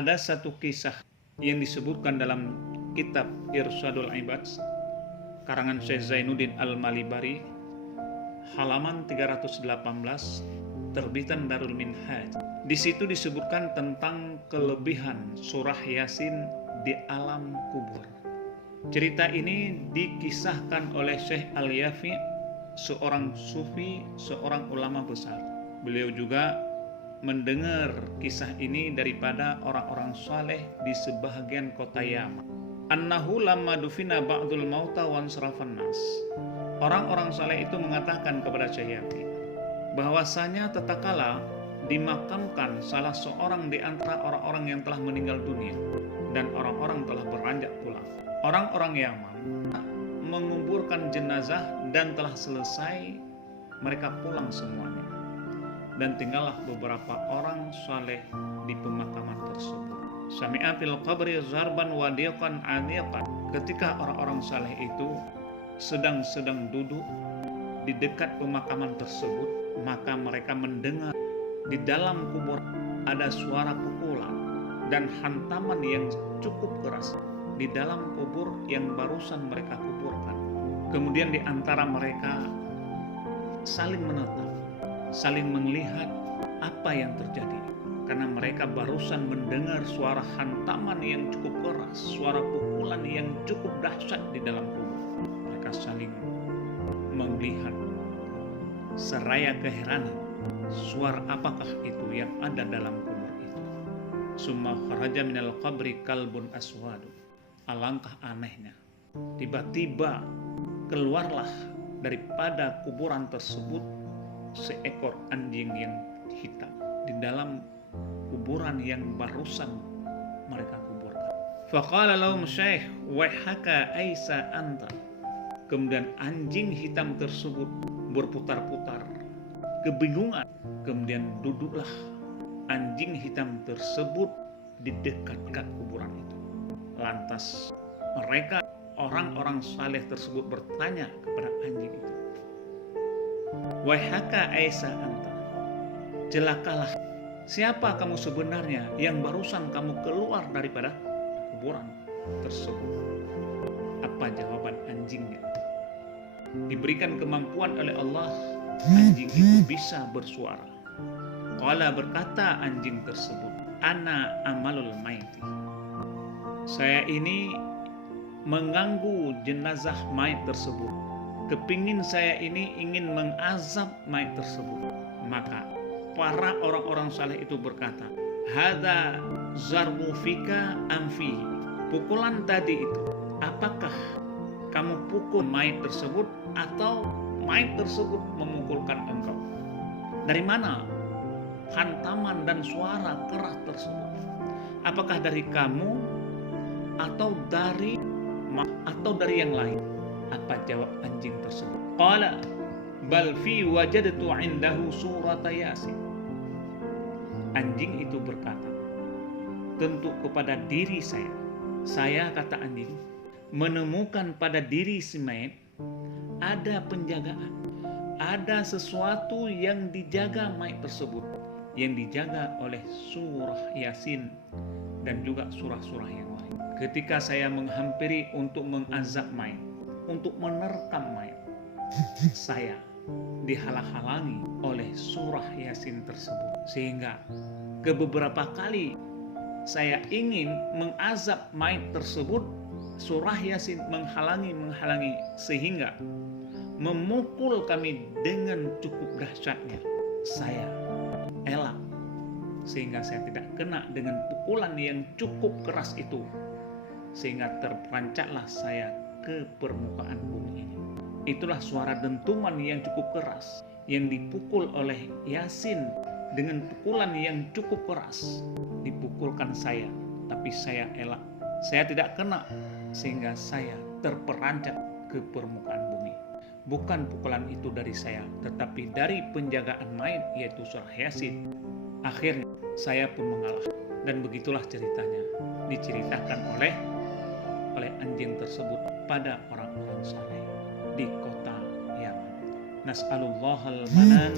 Ada satu kisah yang disebutkan dalam kitab Irsyadul Ibad karangan Syekh Zainuddin Al-Malibari, halaman 318, terbitan Darul Minhaj. Di situ disebutkan tentang kelebihan surah Yasin di alam kubur. Cerita ini dikisahkan oleh Syekh Al-Yafi, seorang sufi, seorang ulama besar. Beliau juga mendengar kisah ini daripada orang-orang saleh di sebahagian kota Yaman. Annahu lamma dufina ba'dul mauta wan sarafan nas. Orang-orang saleh itu mengatakan kepada Syekh Yafi bahwasanya tatkala dimakamkan salah seorang di antara orang-orang yang telah meninggal dunia dan orang-orang telah beranjak pulang, orang-orang Yaman menguburkan jenazah dan telah selesai, mereka pulang semuanya dan tinggallah beberapa orang saleh di pemakaman tersebut. Sami'a fil qabri zarban wa diqan aniqan. Ketika orang-orang saleh itu sedang duduk di dekat pemakaman tersebut, maka mereka mendengar di dalam kubur ada suara pukulan dan hantaman yang cukup keras di dalam kubur yang barusan mereka kuburkan. Kemudian di antara mereka saling menatap, saling melihat apa yang terjadi, karena mereka barusan mendengar suara hantaman yang cukup keras, suara pukulan yang cukup dahsyat di dalam kubur. Mereka saling melihat seraya keheranan, suara apakah itu yang ada dalam kubur itu. Summa kharaja minal qabri kalbun aswadu. Alangkah anehnya, tiba-tiba keluarlah daripada kuburan tersebut seekor anjing yang hitam di dalam kuburan yang barusan mereka kuburkan. Faqala lahum syekh wahaka aisa anta. Kemudian anjing hitam tersebut berputar-putar kebingungan. Kemudian duduklah anjing hitam tersebut di dekat kuburan itu. Lantas mereka, orang-orang saleh tersebut, bertanya kepada anjing itu, wahaka aisa anta, celakalah, siapa kamu sebenarnya yang barusan kamu keluar daripada kuburan tersebut? Apa jawaban anjingnya? Diberikan kemampuan oleh Allah, anjing itu bisa bersuara. Qala, berkata anjing tersebut, ana amalul maiti, saya ini mengganggu jenazah mayat tersebut. Kepingin saya ini ingin mengazab mayat tersebut. Maka para orang-orang saleh itu berkata, hadza zarbu fika amfi. Pukulan tadi itu, apakah kamu pukul mayat tersebut atau mayat tersebut memukulkan engkau? Dari mana hantaman dan suara keras tersebut? Apakah dari kamu atau dari yang lain? Apa jawab anjing tersebut? Qala bal fi wajadtu indahu surat Yasin. Anjing itu berkata, tentu kepada diri saya kata anjing, menemukan pada diri si mayat ada penjagaan, ada sesuatu yang dijaga mayat tersebut, yang dijaga oleh surah Yasin dan juga surah-surah yang lain. Ketika saya menghampiri untuk mengazab mayat, untuk menerkam mayat, saya dihalang-halangi oleh surah Yasin tersebut, sehingga beberapa kali saya ingin mengazab mayat tersebut, surah Yasin menghalangi, sehingga memukul kami dengan cukup dahsyatnya. Saya elak sehingga saya tidak kena dengan pukulan yang cukup keras itu, sehingga terperancatlah saya ke permukaan bumi ini. Itulah suara dentuman yang cukup keras yang dipukul oleh Yasin dengan pukulan yang cukup keras. Dipukulkan saya, tapi saya elak, saya tidak kena, sehingga saya terperancat ke permukaan bumi. Bukan pukulan itu dari saya, tetapi dari penjagaan mayat, yaitu surah Yasin. Akhirnya saya pun mengalah, dan begitulah ceritanya diceritakan oleh anjing tersebut pada orang-orang saleh di kota Yaman. Nas'alullahal manan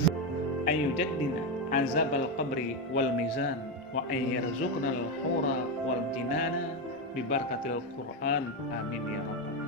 ayyujaddina azabal qabri wal mizan wa ayyarzuqnal hura wal jinana bibarakatil Qur'an amin ya rabbal